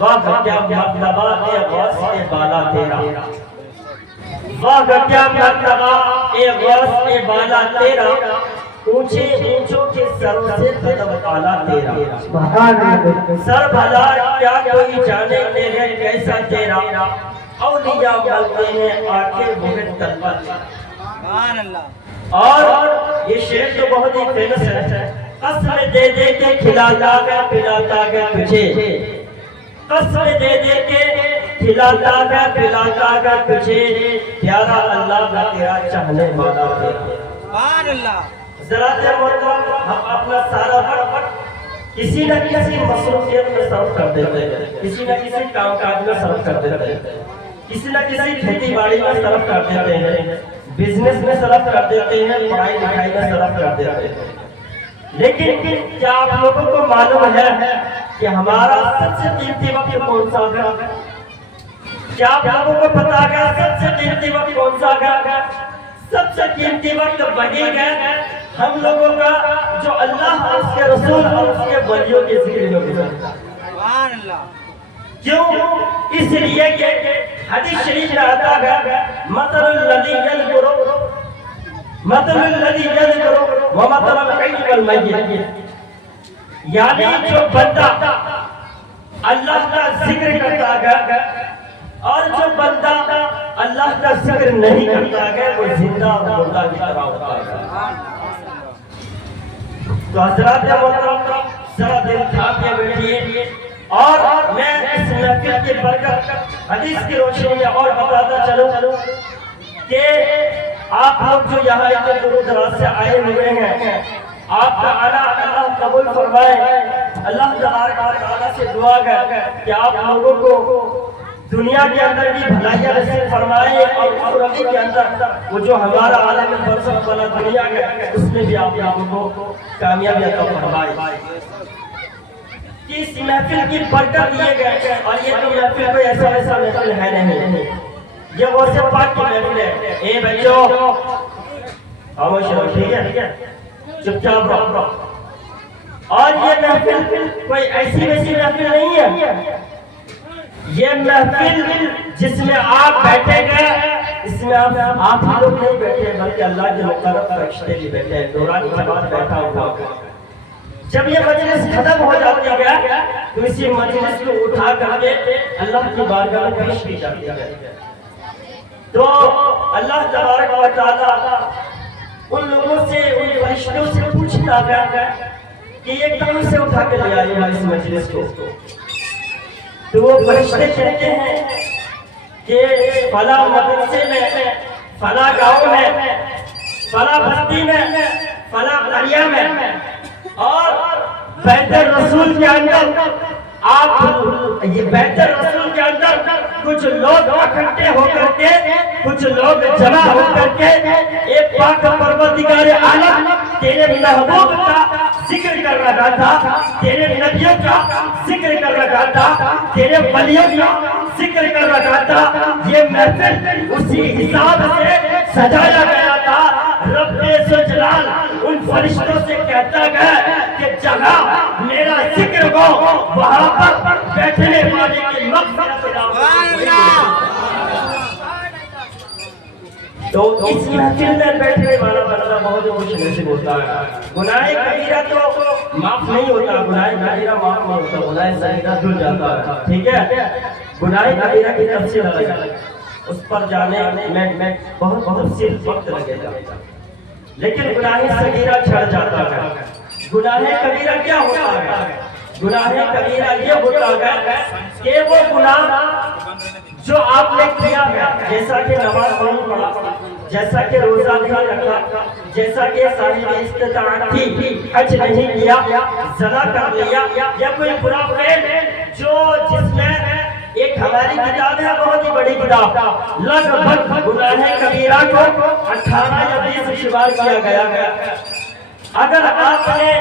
واہ کیا مرتبہ اے غوث اے بالا تیرا، واہ کیا مرتبہ اے غوث اے بالا تیرا، اونچے اونچوں کے سروں سے قدم اعلیٰ تیرا، سر بھلا کیا کوئی جانے تیرے کیسا تیرا، اولیاء ملتے ہیں آنکھیں بہت طلبت۔ اور یہ شعر تو بہت ہی فیمس ہے، قسم دے دے کے کھلاتا گیا پلاتا گیا تجھے، قسم دے دے کے کھلاتا گیا پلاتا گیا تجھے، پیارا اللہ کا تیرا چاہنے والا تیرا۔ ذرا دے محترم ہم اپنا سارا وقت کسی نہ کسی مصروفیت میں صرف کر دیتے ہیں، کسی نہ کسی کام کاج میں صرف کر دیتے ہیں، کسی نہ کسی کھیتی باڑی میں صرف کر دیتے ہیں، بزنس میں صرف کر دیتے ہیں، پڑھائی لکھائی میں صرف کر دیتے ہیں۔ لیکن کیا آپ لوگوں کو معلوم ہے کہ ہمارا سب سے قیمتی وقت کون سا ہے؟ کیا آپ لوگوں کو پتا ہے سب سے قیمتی وقت کون سا ہے؟ سب سے قیمتی وقت وہی ہے ہم لوگوں کا جو اللہ اور اس کے رسول اور اس کے ولیوں کے ذکر میں گزرتا ہے۔ کیوں؟ اس لیے کہ حدیث شریف میں آتا ہے مثل الذی یذکر مثل الذی یذکر ومثل الحی والمیت، یعنی جو بندہ اللہ کا ذکر کرتا ہے اور جو بندہ اللہ کا ذکر نہیں کرتا ہے وہ زندہ اور مردہ کی طرح ہوتا ہے۔ تو حضرات محترم ذرا دل تھام کے بیٹھیے اور میں اس محفل کی برکت حدیث کی روشنی میں اور بتاتا چلوں کہ آپ لوگ جو یہاں اتنے دور دراز سے آئے ہوئے ہیں، آپ کا آنا اللہ قبول فرمائے۔ اللہ تبارک و تعالیٰ سے دعا ہے کہ آپ لوگوں کو دنیا کے اندر بھی بھلائیاں نصیب فرمائے اور آخرت کے اندر وہ جو ہمارا عالم برزخ والا دنیا ہے اس میں بھی آپ لوگوں کو کامیابی عطا فرمائے۔ اس محفل کی برکت یہ گئے اور یہ تو محفل کوئی ایسا محفل ہے نہیں، یہ غوث پاک کی محفل ہے۔ اے بچوں خاموش رہو، ٹھیک ہے، چپ چاپ رہو۔ اور یہ محفل کوئی ایسی ویسی محفل نہیں ہے، یہ محفل جس میں آپ بیٹھے گئے اس میں آپ ہی لوگ نہیں بیٹھے بلکہ اللہ کے مقرب فرشتے بھی بیٹھے ہیں، نورانی جماعت بیٹھا ہوا ہے۔ جب یہ مجلس ختم ہو جاتی ہے تو اسی مجلس کو اٹھا کر کے اللہ کی بارگاہ میں پیش کی جاتی ہے۔ تو اللہ تبارک و تعالیٰ ان لوگوں سے ان فرشتوں سے پوچھتا ہے کہ یہ کہاں سے اٹھا کے لے آئے ہیں اس مجلس کو؟ تو وہ فرشتے کہتے ہیں کہ فلاں مدرسے میں، فلاں گاؤں میں، فلاں بستی میں، فلاں قریہ میں اور بیت الرسول کے اندر آپ یہ بیت الرسول کے اندر کچھ لوگ اکٹھے ہو کر کے، کچھ لوگ جمع ہو کر کے ایک پاک پروردگار عالم تیرے محبوب کا ذکر کر رہا تھا، تیرے نبیوں کا ذکر کر رہا تھا، تیرے ولیوں کا ذکر کر رہا تھا۔ یہ محفل اسی حساب سے سجایا گیا تھا۔ رب ذوالجلال ان فرشتوں سے کہتا ہے کہ جگہ میرا ذکر ہو، وہاں پر بیٹھنے والے کی مغفرت تو اس محفل میں بیٹھنے والا بندہ بہت خوش نصیب ہوتا ہے۔ گناہ کبیرہ تو معاف نہیں ہوتا، گناہ کبیرہ معاف نہیں ہوتا، گناہ صغیرہ دھل جاتا ہے، ٹھیک ہے۔ گناہ کبیرہ کی تفصیل الگ ہے، اس پر جانے میں بہت تفصیل وقت لگے گا، لیکن گناہ صغیرہ چھڑ جاتا ہے۔ گناہ کبیرہ کیا ہوتا ہے؟ گناہ کبیرہ یہ ہوتا ہے کہ وہ گناہ جو آپ نے کیا ہے، جیسا کہ نماز نہیں پڑھا، جیسا کہ روزہ نہیں رکھا، جیسا کہ صاحب استطاعت تھی حج نہیں کیا، زنا کر لیا، یا کوئی برا فعل جو جس میں ایک ہماری کتاب ہے بہت ہی بڑی کتاب، لگ بھگ گناہ کبیرہ کو 18 یا 20 شمار کیا گیا ہے۔ اگر آپ نے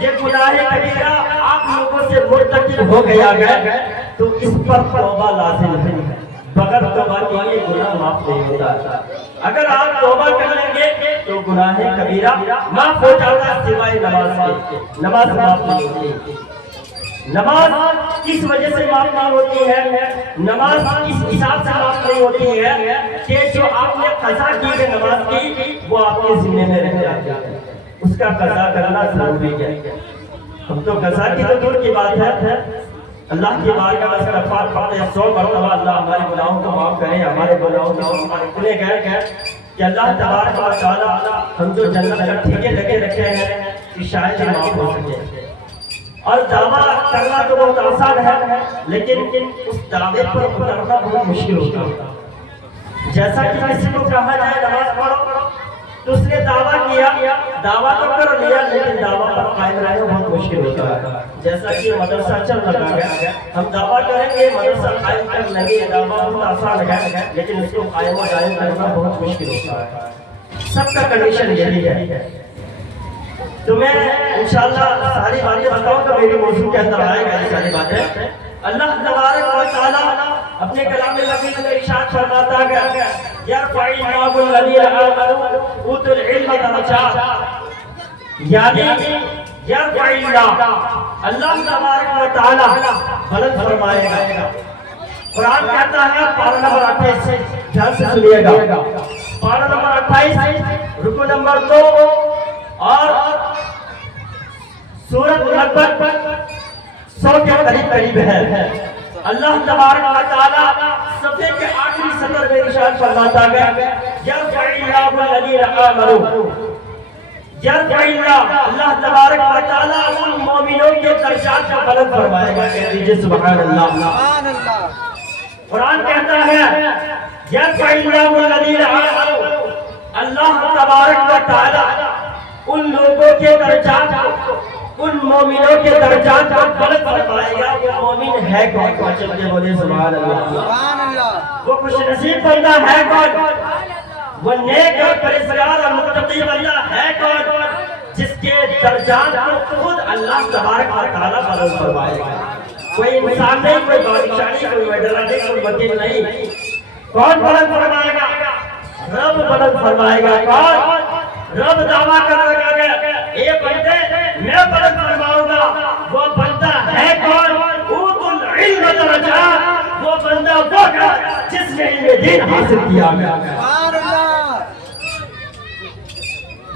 یہ گناہ کبیرہ آپ لوگوں سے مرتکب ہو گیا ہے تو اس پر توبہ لازم ہے، بغیر توبہ کے یہ گناہ معاف نہیں ہوتا۔ اگر آپ توبہ کر لیں گے تو گناہ کبیرہ معاف ہو جاتا ہے، سوائے نماز کے، نماز معاف نہیں ہوتی۔ نماز کس وجہ سے معاف نہیں ہوتی ہے؟ نماز اس حساب سے معاف نہیں ہوتی ہے کہ جو آپ نے قضا کی ہے نماز کی وہ آپ کے ذمہ میں رہ جاتی ہے، اس کا قضا کرنا ضروری ہے۔ ہم تو قضا کی تو دور کی بات ہے، اللہ کی بارگاہ میں استغفار پڑھتے ہیں 100 مرتبہ، اللہ ہمارے گناہوں کو معاف کرے، ہمارے گناہوں کو ہمارے اتنے گئے کہ اللہ تبارک و تعالی ہم جو جنت کا ٹھیکے لگے رکھے ہیں کہ شاید یہ معاف ہو سکے۔ اور دعویٰ کرنا تو بہت آسان ہے لیکن اس دعوے پر اترنا بہت مشکل ہوتا ہے۔ جیسا کہ کسی کو کہا جائے نماز پڑھو تو اس نے دعویٰ کیا، دعویٰ تو کر لیا لیکن دعویٰ پر قائم رہنا بہت مشکل ہوتا ہے۔ جیسا کہ مدرسہ چل رہا ہے، ہم دعویٰ کریں گے مدرسہ قائم کر لیں گے، دعویٰ بہت آسان ہے لیکن اس کو قائم و دائم کرنا بہت مشکل ہوتا ہے۔ سب کا کنڈیشن یہی ہے۔ تو میں انشاءاللہ ساری باتیں بتاؤں تو میری موضوع کے اندر آئے گا یہ ساری باتیں۔ اللہ تبارک و تعالی اپنے کلام مبین میں ارشاد فرماتا ہے یرفع اللہ الذین آمنوا اوتوا العلم درجات، یعنی یرفع اللہ تبارک و تعالی بلند فرمائے گا۔ قرآن کہتا ہے پارہ نمبر 28، دھیان سے سنیے گا، پارہ نمبر 28 رکو نمبر 2 اور سورت لگ بھگ 100 کے قریب ہے۔ اللہ تبارک و تعالی صفحے کے آخری سطر میں ارشاد فرماتا ہے یرفع اللہ الذین آمنوا، یرفع اللہ تبارک و تعالی ان مومنوں کے درجات کو بلند فرمائے گا۔ کہہ دیجئے سبحان اللہ۔ قرآن کہتا ہے یرفع اللہ الذین آمنوا، اللہ تبارک و تعالی ان لوگوں کے درجات کو، ان مومنوں کے درجات کو بلند فرمائے گا۔ وہ مومن ہے کون؟ چل کے بولے سبحان اللہ۔ وہ خوش نصیب بندہ ہے کون؟ وہ نیک اور پرہیزگار اور متقی بندہ ہے کون؟ جس کے درجات کو خود اللہ تبارک و تعالی بلند فرمائے گا۔ کوئی انسان نہیں، کوئی بادشاہ نہیں، کوئی وزیر نہیں، کوئی وکیل نہیں۔ کون بلند فرمائے گا؟ رب بلند فرمائے گا۔ کون؟ رب دعویٰ کر رہا ہے اے بندے میں بلند فرماؤں گا۔ وہ بندہ ہے کون؟ اوتوا العلم درجات، وہ بندہ وہ ہے جس نے علم دین حاصل کیا ہے۔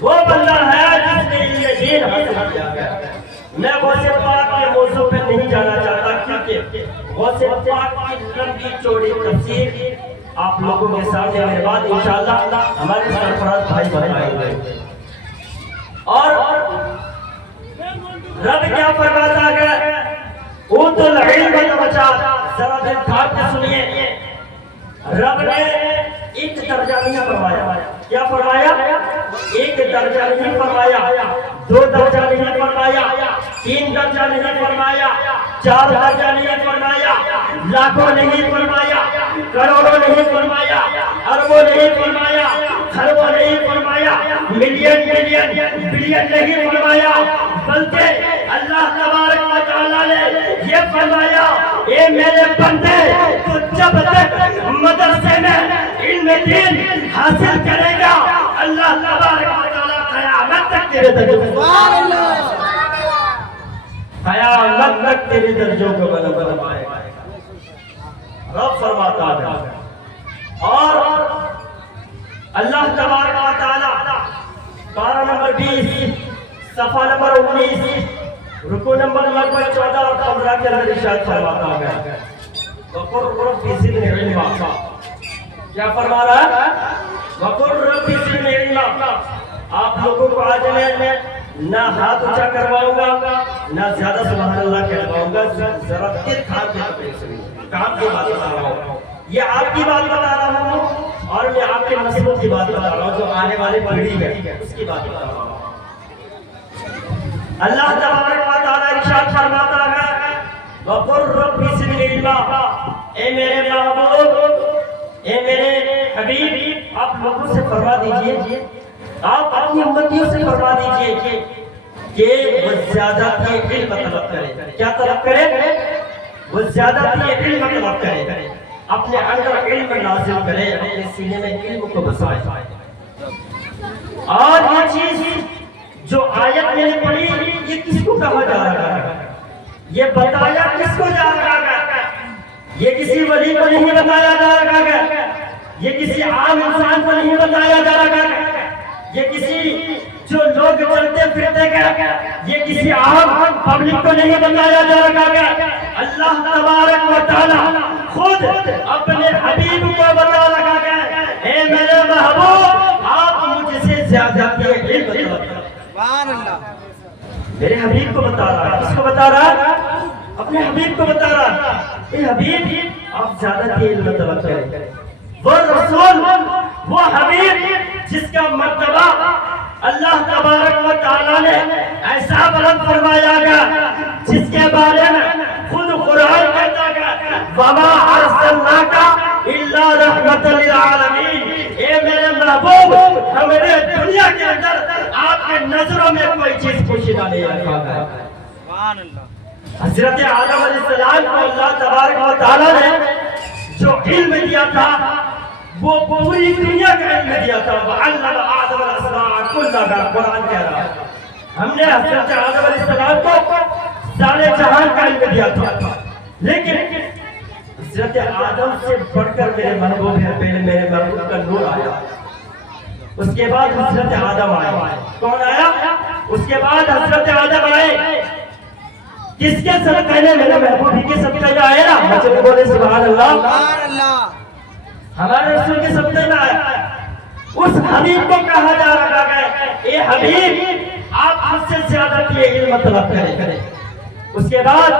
وہ بندہ ہے جس نے علم دین حاصل کیا ہے۔ میں غوث پاک کے موضوع پہ نہیں جانا چاہتا کیونکہ غوث پاک کی لمبی چوڑی تفسیر آپ لوگوں کے سامنے میرے بعد انشاءاللہ ہمارے سرفراز بھائی بتائیں گے۔ اور رب کیا فرماتا ہے اوتوا العلم درجات، ذرا دل کھول کے سنیے۔ رب نے ایک درجہ نہیں فرمایا، کیا فرمایا؟ ایک درجہ نہیں فرمایا، 2 درجہ نہیں فرمایا، 3 درجہ نہیں فرمایا، 4 درجہ نہیں فرمایا، لاکھوں نہیں فرمایا، کروڑوں نہیں فرمایا، اربوں نہیں فرمایا، خربوں نہیں فرمایا، ملین بلین نہیں فرمایا، بلکہ اللہ تبارک و تعالی نے یہ فرمایا اے میرے بندے تو جب تک مدرسے میں علم دین حاصل کرے گا اللہ تبارک و تعالی قیامت تک تیرے قیامت تک تیرے درجوں کو بلند فرمائے گا۔ رب فرماتا ہے۔ اور اللہ تبارک و تعالی پارہ نمبر 20 صفحہ نمبر 19 رکو نمبر لگ بھگ 14 اور 15 کے اندر ارشاد فرماتا ہے وَقُلْ رَبِّ زِدْنِی عِلْمًا، کیا فرما رہا ہے؟ وَقُلْ رَبِّ زِدْنِی عِلْمًا۔ آپ لوگوں کو آج میں نہ ہاتھ اونچا کرواؤں گا نہ زیادہ سبحان اللہ کہلواؤں گا، ذرا دل کھال کے کام کی بات بتا رہا ہوں، یہ آپ کی بات بتا رہا ہوں اور میں آپ کے نسلوں کی بات بتا رہا ہوں، جو آنے والے پیڑھی ہے اس کی بات بتا رہا ہوں۔ اللہ تبارک و تعالی ارشاد فرماتا ہے وَقُلْ رَبِّ زِدْنِی عِلْمًا، اے میرے محبوب، اے میرے حبیب، آپ لوگوں سے فرما دیجئے، آپ اپنی امتیوں سے فرما دیجئے کہ وہ زیادہ کی علم طلب کرے۔ کیا طلب کرے؟ وہ زیادہ کی علم طلب کرے، اپنے اندر علم نازل کرے، اپنے سینے میں علم کو بسائے۔ اور یہ چیز جو آیت میں نے پڑھی یہ کس کو کہا جا رہا ہے؟ یہ بتایا کس کو جا رہا ہے؟ یہ کسی ولی کو نہیں بتایا جا رہا ہے، یہ کسی عام انسان کو نہیں بتایا جا رہا ہے، یہ کسی جو لوگ چلتے پھرتے گئے، یہ کسی عام پبلک کو نہیں بتایا جا رہا ہے۔ اللہ تبارک و تعالی خود اپنے حبیب کو بتا رہا ہے، اے میرے محبوب آپ مجھ سے زیادہ علم رکھتے ہیں۔ میرے حبیب کو بتا رہا ہے، کس کو بتا رہا ہے؟ اپنے حبیب کو بتا رہا ہے، اے حبیب آپ زیادہ علم رکھتے ہیں۔ وہ رسول، وہ حبیب جس کا مرتبہ اللہ تبارک و تعالیٰ نے ایسا بلند فرمایا گا، جس کے بارے میں خود قرآن کہتا گا وَمَا أَرْسَلْنَاكَ إِلَّا رَحْمَةً لِلْعَالَمِينَ۔ اے میرے محبوب ہمارے دنیا کے اندر آپ کے نظروں میں کوئی چیز پوشیدہ نہیں رکھا گیا۔ حضرت آدم علیہ السلام کو اللہ تبارک و تعالیٰ نے جو علم دیا تھا وہ پوری دنیا کا علم دیا تھا۔ وَعَلَّمَ آدَمَ الْأَسْمَاءَ كُلَّهَا، قرآن کہہ رہا ہے ہم نے حضرت آدم علیہ السلام کو سارے جہان کا علم دیا تھا، لیکن حضرت آدم سے بڑھ کر میرے محبوب ہے، پہلے میرے محبوب کا نور آیا، اس کے بعد حضرت آدم آئے۔ کون آیا؟ اس کے بعد حضرت آدم آئے۔ کس کے صدقے میں؟ میرے محبوب کے صدقے میں آئے نا، بچے بولے سبحان اللہ، ہمارے رسول کے صدقے میں آیا۔ اس حبیب کو کہا جا رہا ہے اے حبیب آپ مجھ سے زیادہ کی علم طلب کریں۔ اس کے بعد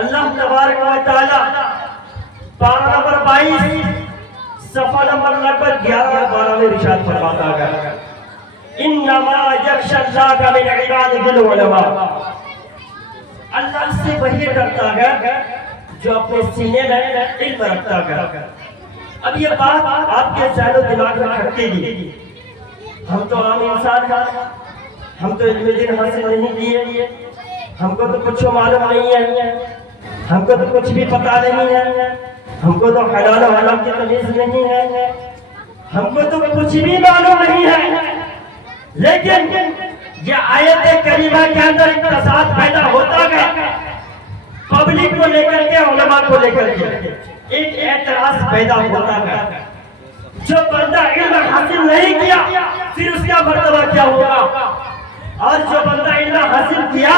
اللہ تبارک و تعالی پارہ نمبر 22 صفحہ نمبر لگ 11-12 میں ارشاد فرماتا ہے انما یخشی اللہ من عبادہ العلماء۔ اللہ سے وہی ڈرتا ہے جو اپنے سینے میں علم رکھتا ہے۔ اب یہ بات آپ کے ذہن و دماغ میں کھٹکے گی، ہم تو عام انسان ہیں، ہم تو علم دین حاصل نہیں کیے، ہم کو تو کچھ معلوم نہیں ہے، ہم کو تو کچھ بھی پتہ نہیں ہے، ہم کو تو حلال و حرام کی تمیز نہیں ہے، ہم کو تو کچھ بھی معلوم نہیں ہے۔ لیکن یہ آیت کریمہ کے اندر اقتصاد پیدا ہوتا گیا، پبلک کو لے کر کے، علماء کو لے کر کے ایک اعتراض پیدا ہوتا گیا۔ جو بندہ علم حاصل نہیں کیا پھر اس کا مرتبہ کیا ہوگا، اور جو بندہ علم حاصل کیا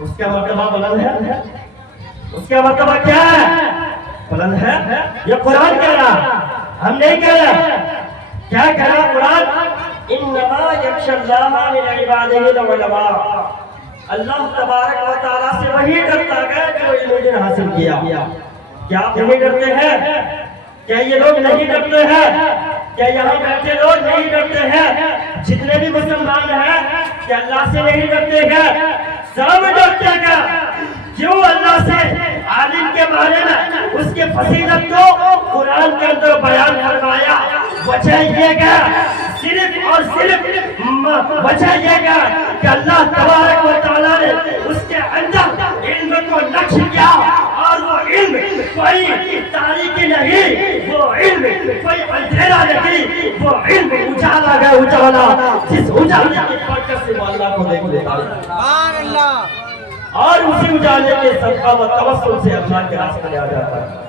اس کا مرتبہ بلند ہے، اس کا مرتبہ کیا ہے؟ بلند ہے۔ یہ قرآن کہہ رہا، ہم نہیں کہہ رہے۔ کیا کہہ رہا قرآن؟ انما یخشی اللہ من عبادہ العلماء۔ اللہ تبارک و تعالیٰ سے وہی ڈرتا ہے جو علم دین حاصل کیا۔ کیا آپ نہیں ڈرتے ہیں؟ کیا یہ لوگ نہیں ڈرتے ہیں؟ کیا یہاں بیٹھے لوگ نہیں ڈرتے ہیں؟ جتنے بھی مسلمان ہیں کیا اللہ سے نہیں ڈرتے ہیں؟ سب ڈرتے ہیں۔ کیوں؟ اللہ سے عالم کے بارے میں اس کے فضیلت کو قرآن کے اندر بیان فرمایا۔ وجہ یہ ہے صرف اور صرف وجہ یہ ہے کہ اللہ تبارک و تعالیٰ نے اس کے اندر علم کو نقش کیا، اور وہ علم کوئی تاریکی نہیں، وہ علم کوئی اندھیرا نہیں، وہ علم اجالا ہے، اجالا جس اجالے کی برکت سے وہ اللہ کو دیکھ لیتا ہے، سبحان اللہ، اور اسی اجالے کے صدقہ و توسل سے اللہ کے راستے میں آ جاتا ہے۔